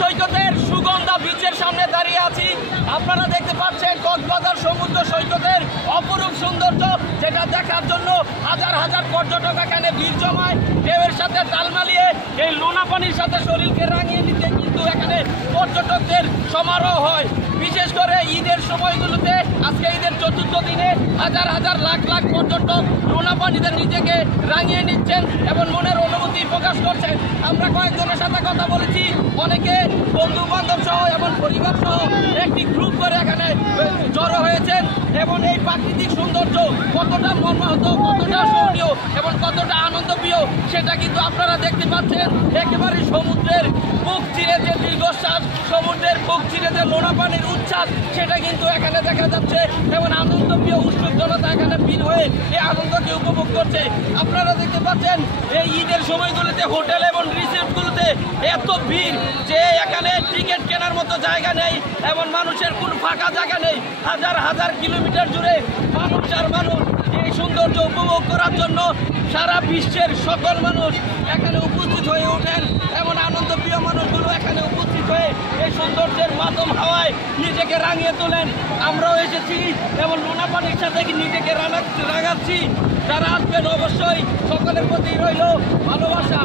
সৈকতের সুগন্ধা বিচের সামনে দাঁড়িয়ে আছি। আপনারা দেখতে পাচ্ছেন কক্সবাজার সমুদ্র সৈকতের অপরূপ সৌন্দর্য, যেটা দেখার জন্য হাজার হাজার পর্যটক এখানে ভিড় জমায়। ঢেউয়ের সাথে তাল মিলিয়ে এই লোনা পানির সাথে শরীরকে রাঙিয়ে নিতে কিন্তু এখানে পর্যটকদের সমারোহ হয়। বিশেষ করে ঈদের সময়গুলোতে, আজকে ঈদের চতুর্থ দিনে হাজার হাজার লাখ লাখ পর্যটক লোনা পানিতে নিজেকে রাঙিয়ে নিচ্ছেন এবং মনের অনুভূতি প্রকাশ করছেন। আমরা কয়েকজনের সাথে কথা বলেছি, অনেকে বন্ধু বান্ধব সহ এবং পরিবার সহ একটি গ্রুপ করে এখানে জড়ো হয়েছেন এবং এই প্রাকৃতিক সৌন্দর্য কতটা মর্মাহত, কতটা স্মরণীয় এবং কতটা আনন্দপ্রিয় সেটা কিন্তু আপনারা দেখতে পাচ্ছেন। একেবারে সমুদ্রের বুক চিরে যে দীর্ঘশ্বাস, সমুদ্রের বুক চিরে যে লোনা পানির উচ্ছ্বাস, সেটা কিন্তু এখানে দেখা যাচ্ছে এবং আনন্দপ্রিয় উৎসুক জনতা এখানে ভিড় হয়ে এই আনন্দকে উপভোগ করছে। আপনারা দেখতে পাচ্ছেন এই ঈদের সময়গুলোতে হোটেল এবং রিসোর্টগুলোতে এত ভিড় যে এখানে টিকিট কেনার মতো জায়গা নেই এবং মানুষের কোনো ফাঁকা জায়গা নেই। হাজার হাজার কিলোমিটার জুড়ে মানুষ আর মানুষ এই সৌন্দর্য উপভোগ করার জন্য সারা বিশ্বের সকল মানুষ এখানে উপস্থিত হয়ে ওঠেন এবং আনন্দপ্রিয় মানুষগুলো এখানে উপস্থিত হয়ে এই সৌন্দর্যের মাধ্যম হাওয়ায় নিজেকে রাঙিয়ে তোলেন। আমরাও এসেছি এবং লোনা পানির সাথে নিজেকে রাঙাচ্ছি। যারা আসবেন অবশ্যই সকলের প্রতি রইল ভালোবাসা।